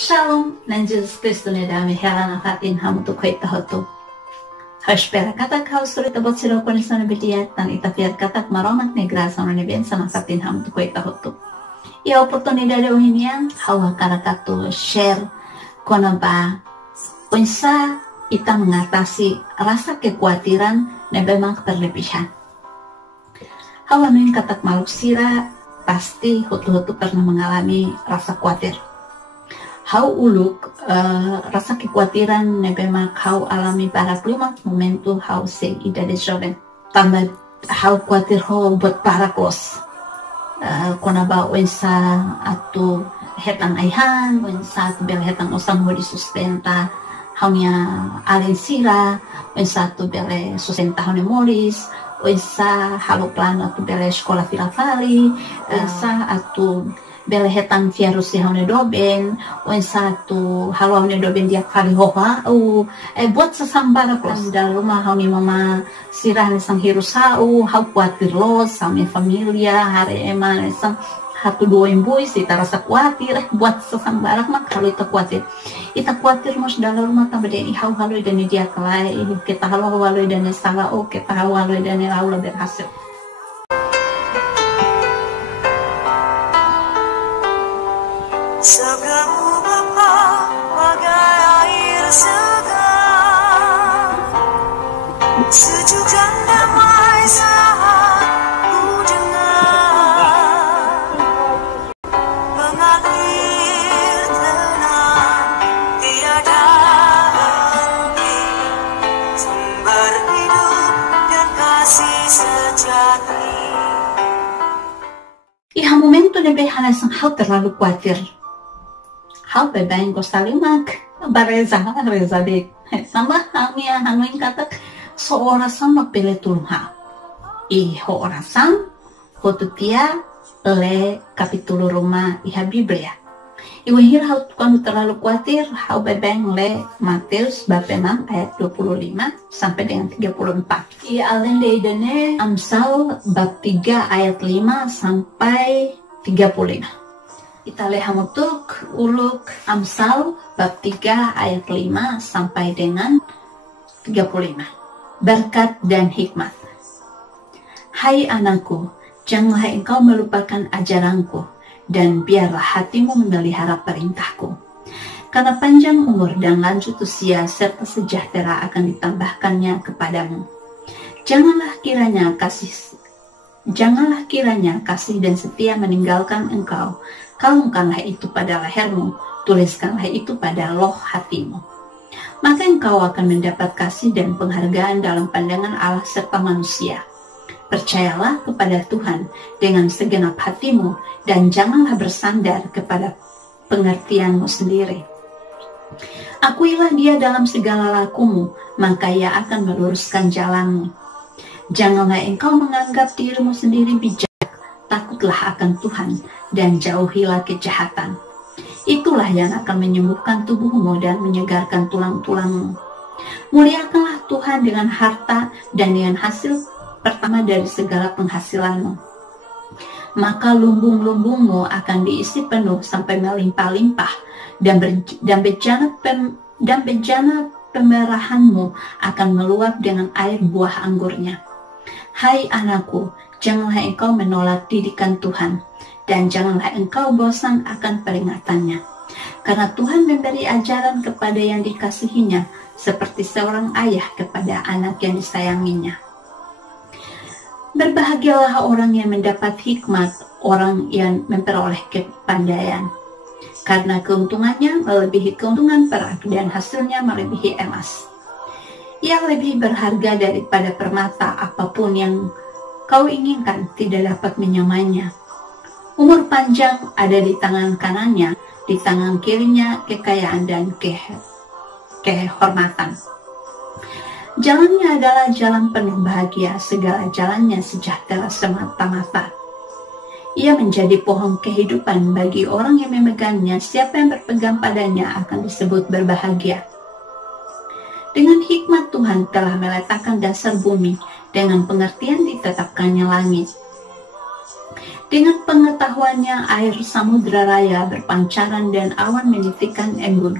Shalom, nan Jesus Kristo ne dami helana fatin hamutu koita hotu. Haspera katak haus surita bot siro koni sana bidiat tan itafiat katak maromak ne grasa ne ben sana fatin hamutu koita hotu. Ia oportunidade ohinian hawa karakatu share kona ba unsa kita mengatasi rasa kekhawatiran dan memang berlebihan. Hawa nun katak maluk sira pasti hutu-hutu pernah mengalami rasa khawatir. Hau uluk rasa kekhawatiran memang hau alami para lima momentu hau se ida de joven. Tambah hau khawatir ho buat para kos. Kona ba wensa atu hetang aihan, wensa atu bel hetang osang ho disustenta haunya alen sira, wensa atu bele sustenta haune molis, wensa halu plano atu bele sekolah filafali, wensa atu bele hetang virus di haune doben, wensa atu halu haune doben dia kali hoa, buat sesambara kos dalam rumah haune mama sirah nesang hirus hau kuatir los, haune familia hari eman nesang hatu dua imbui kita rasa khawatir buat sesambara mah kalau itu khawatir mos dalam rumah tambah deni hau halu dan dia kelai kita halu halu dan salah kita halu halu dan halu berhasil. Sabdamu Bapa bagai air segar, sejuk dan damai saat ku dengar, mengalir tenang tiada henti, sumber hidup dan kasih sejati. Iha momento de behana sang hal terlalu khawatir. Hal bebain ko salimak bareza dek sama hamia hamuin katak seorang sama pele tulha iho orang sam hotutia le kapitulu rumah iha Biblia iwahir hal tukang terlalu khawatir hal bebain le Matius bab 6 ayat 25 sampai dengan 34 ia alen deidene Amsal bab 3 ayat 5 sampai 35. Kita lihat untuk uluk Amsal bab 3 ayat 5 sampai dengan 35. Berkat dan hikmat. Hai anakku, janganlah engkau melupakan ajaranku, dan biarlah hatimu memelihara perintahku. Karena panjang umur dan lanjut usia serta sejahtera akan ditambahkannya kepadamu. Janganlah kiranya kasih dan setia meninggalkan engkau. Kalungkanlah itu pada lehermu, tuliskanlah itu pada loh hatimu. Maka engkau akan mendapat kasih dan penghargaan dalam pandangan Allah serta manusia. Percayalah kepada Tuhan dengan segenap hatimu dan janganlah bersandar kepada pengertianmu sendiri. Akuilah dia dalam segala lakumu, maka ia akan meluruskan jalanmu. Janganlah engkau menganggap dirimu sendiri bijak. Takutlah akan Tuhan dan jauhilah kejahatan. Itulah yang akan menyembuhkan tubuhmu dan menyegarkan tulang-tulangmu. Muliakanlah Tuhan dengan harta dan dengan hasil pertama dari segala penghasilanmu. Maka lumbung-lumbungmu akan diisi penuh sampai melimpah-limpah dan bejana pemerahanmu akan meluap dengan air buah anggurnya. Hai anakku, janganlah engkau menolak didikan Tuhan, dan janganlah engkau bosan akan peringatannya. Karena Tuhan memberi ajaran kepada yang dikasihinya, seperti seorang ayah kepada anak yang disayanginya. Berbahagialah orang yang mendapat hikmat, orang yang memperoleh kepandaian. Karena keuntungannya melebihi keuntungan perak dan hasilnya melebihi emas. Ia lebih berharga daripada permata, apapun yang kau inginkan tidak dapat menyamainya. Umur panjang ada di tangan kanannya, di tangan kirinya kekayaan dan kehormatan. Jalannya adalah jalan penuh bahagia, segala jalannya sejahtera semata-mata. Ia menjadi pohon kehidupan bagi orang yang memegangnya. Siapa yang berpegang padanya akan disebut berbahagia. Dengan hikmat Tuhan telah meletakkan dasar bumi, dengan pengertian ditetapkannya langit. Dengan pengetahuannya air samudra raya berpancaran dan awan menitikan embun.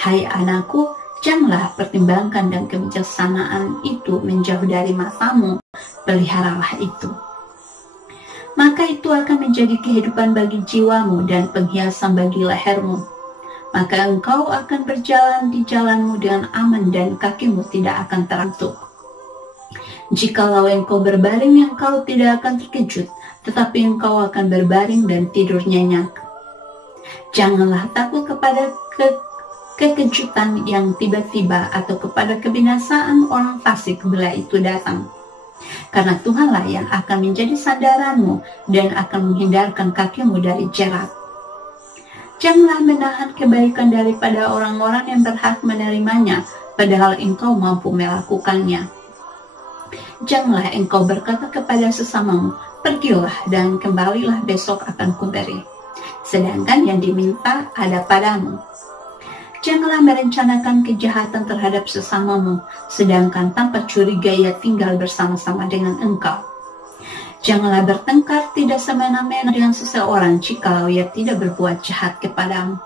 Hai anakku, janganlah pertimbangkan dan kebijaksanaan itu menjauh dari matamu, peliharalah itu. Maka itu akan menjadi kehidupan bagi jiwamu dan penghiasan bagi lehermu. Maka engkau akan berjalan di jalanmu dengan aman dan kakimu tidak akan terantuk. Jikalau engkau berbaring, engkau tidak akan terkejut, tetapi engkau akan berbaring dan tidur nyenyak. Janganlah takut kepada kekejutan yang tiba-tiba atau kepada kebinasaan orang fasik bila itu datang. Karena Tuhanlah yang akan menjadi sandaranmu dan akan menghindarkan kakimu dari jerat. Janganlah menahan kebaikan daripada orang-orang yang berhak menerimanya, padahal engkau mampu melakukannya. Janganlah engkau berkata kepada sesamamu, pergilah dan kembalilah besok akan kuberi, sedangkan yang diminta ada padamu. Janganlah merencanakan kejahatan terhadap sesamamu, sedangkan tanpa curiga ia tinggal bersama-sama dengan engkau. Janganlah bertengkar tidak semena-mena dengan seseorang jikalau ia tidak berbuat jahat kepadamu.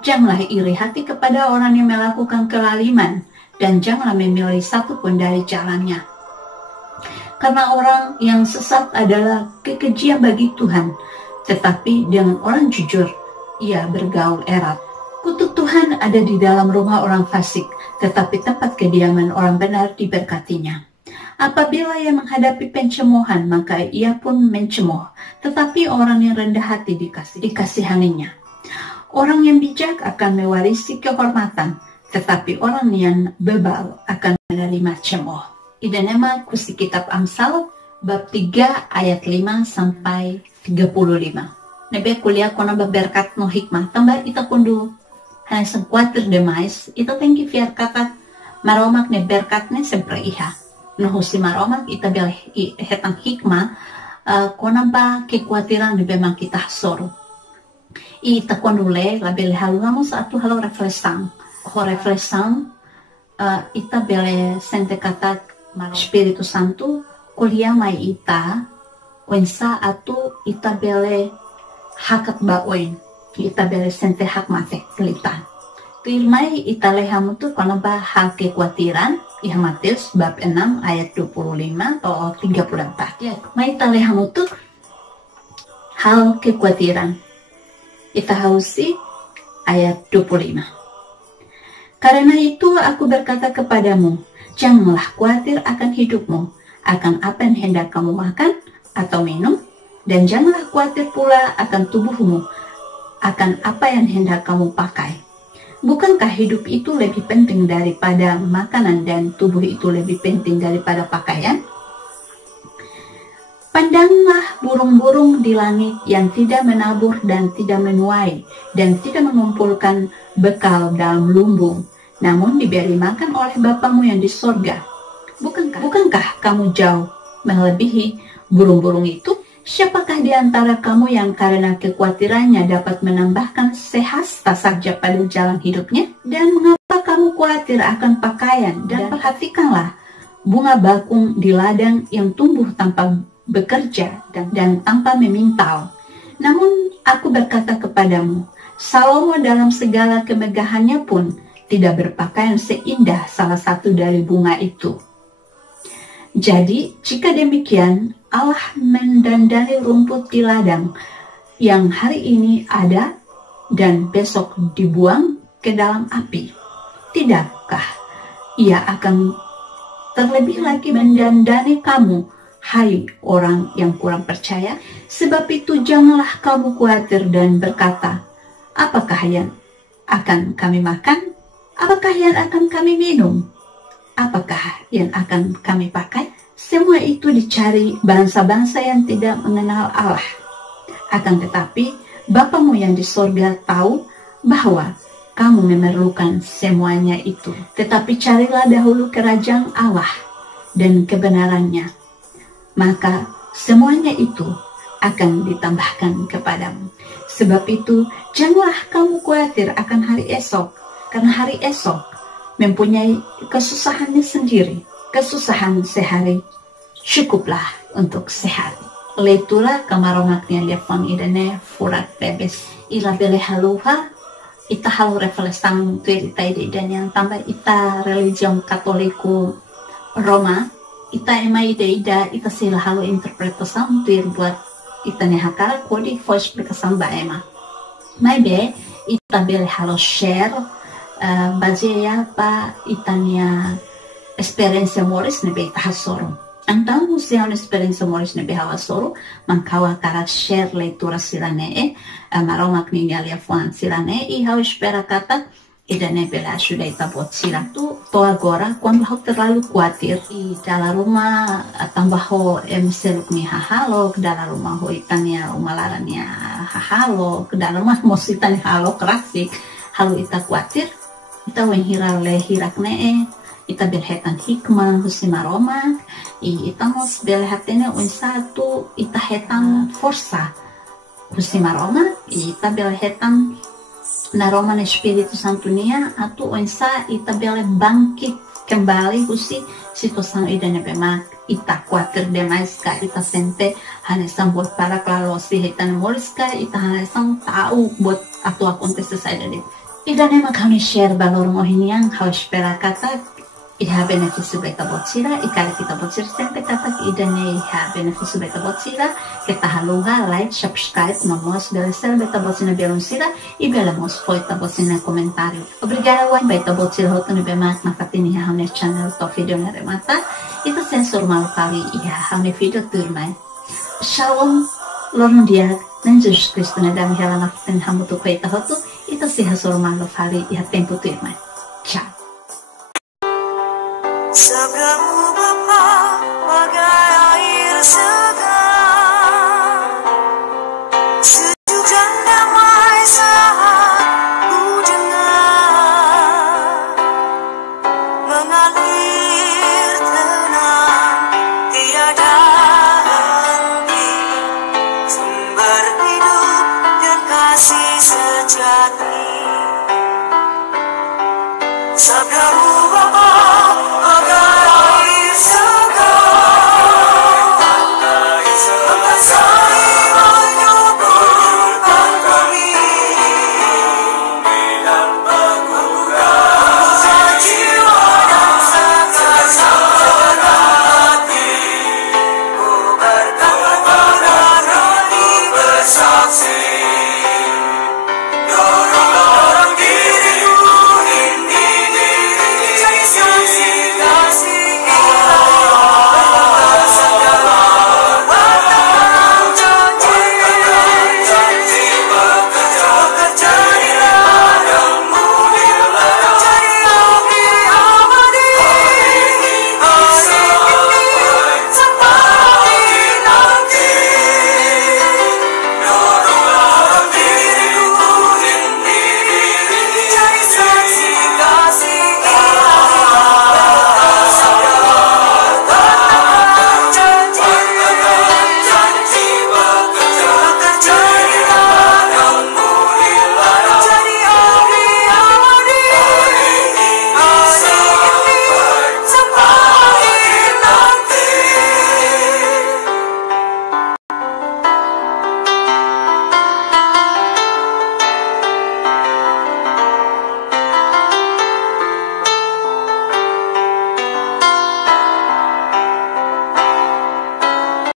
Janganlah iri hati kepada orang yang melakukan kelaliman, dan janganlah memilih satu pun dari jalannya. Karena orang yang sesat adalah kekejian bagi Tuhan, tetapi dengan orang jujur, ia bergaul erat. Kutuk Tuhan ada di dalam rumah orang fasik, tetapi tempat kediaman orang benar diberkatinya. Apabila ia menghadapi pencemoohan, maka ia pun mencemoh, tetapi orang yang rendah hati dikasihaninya. Orang yang bijak akan mewarisi kehormatan, tetapi orang yang bebal akan menerima cemoh. Ida nama kusi kitab Amsal bab 3 ayat 5 sampai 35. Nebe kuliah kona berkat no hikmah tambah ita kundu hanya sengkuatir demais ita tengki fiar kata maromak ne berkatne sempre iha no husi maromak ita bela hetang hikmah kona ba kekhawatiran nebe mang kita soru ita kondule labele halu hamo satu halo refleksang ita bele sente kata Espiritu Santo kuliah mai ita wensa atu ita bele hakat baoin ita bele sente hak mate kelita tuilmai ita lehamu tu kana ba hal kekhawatiran iha Matius bab 6 ayat 25 atau 34 ya mai ita lehamu tu hal kekhawatiran ita hausi ayat 25. Karena itu aku berkata kepadamu, janganlah khawatir akan hidupmu, akan apa yang hendak kamu makan atau minum, dan janganlah khawatir pula akan tubuhmu, akan apa yang hendak kamu pakai. Bukankah hidup itu lebih penting daripada makanan dan tubuh itu lebih penting daripada pakaian? Pandanglah burung-burung di langit yang tidak menabur dan tidak menuai, dan tidak mengumpulkan bekal dalam lumbung, namun diberi makan oleh Bapamu yang di sorga. Bukankah kamu jauh melebihi burung-burung itu? Siapakah di antara kamu yang karena kekhawatirannya dapat menambahkan sehasta saja pada jalan hidupnya? Dan mengapa kamu khawatir akan pakaian? Dan perhatikanlah bunga bakung di ladang yang tumbuh tanpa bekerja dan tanpa memintal. Namun aku berkata kepadamu, Salomo dalam segala kemegahannya pun tidak berpakaian seindah salah satu dari bunga itu. Jadi, jika demikian, Allah mendandani rumput di ladang yang hari ini ada dan besok dibuang ke dalam api. Tidakkah Ia akan terlebih lagi mendandani kamu, hai orang yang kurang percaya? Sebab itu janganlah kamu khawatir dan berkata, apakah yang akan kami makan? Apakah yang akan kami minum? Apakah yang akan kami pakai? Semua itu dicari bangsa-bangsa yang tidak mengenal Allah. Akan tetapi, Bapamu yang di sorga tahu bahwa kamu memerlukan semuanya itu. Tetapi carilah dahulu kerajaan Allah dan kebenarannya. Maka semuanya itu akan ditambahkan kepadamu. Sebab itu, janganlah kamu khawatir akan hari esok. Karena hari esok mempunyai kesusahannya sendiri. Kesusahan sehari cukuplah untuk sehari. leitura kamaromaknya dia pang idane furat bebes ila bele haluha ita halu refleksang tuir ita ide yang tambah ita religion katoliku Roma ita ema ida ita sila halu interpretasan tuir buat ita nehakara kodi voice berkesan ba ema maybe ita bele halu share baseia pa itania experiência moris nebe ita hasoro. Então, se é uma experiência moris nebe hasoro, mankawa kara share leitura silane maromak ningalia fuan silane e hau espera kata ida nebe la ajuda ita buat sila tu to agora quando hau terlalu khawatir i dalam rumah tambah ho seluk ni hahalo dalam rumah ho itania umalarania hahalo dalam rumah mos itani halo kerasik halu ita khawatir ita wen hirak ita berhetan hikmah husimaromak ita mos berhetene un satu ita hetan força husimaromak ita berhetan na Roman Espírito Santo nia atu onsa ita bele bangkit kembali husi situação ida nebemak ita khawatir demais ka ita sente hanesang buat para klalosi hetan moriska ita hanesang tahu buat atu acontece saida de ida nema kami share valor mohiniang hau espera kata iha benefício beta botsira ikali kita botsira sempre kata ida ne iha benefício beta botsira kita haluga like subscribe nomos bela sel beta botsina belunsira e bela mos foi ta botsina comentário obrigada wan beta botsira hotune bemak makatini ha ne channel to video ne remata itu sensor mal kali iha ha ne video turmai shalom lorun dia dan Jesus Kristus ne dami hala nakten hamutu koita hotu itu sih hasor mal kali iha tempo turmai ciao. Sabdamu Bapa bagai air segar, sejuk dan damai saat ku dengar, mengalir tenang tiada henti, sumber hidup dan kasih sejati. Sabdamu Bapa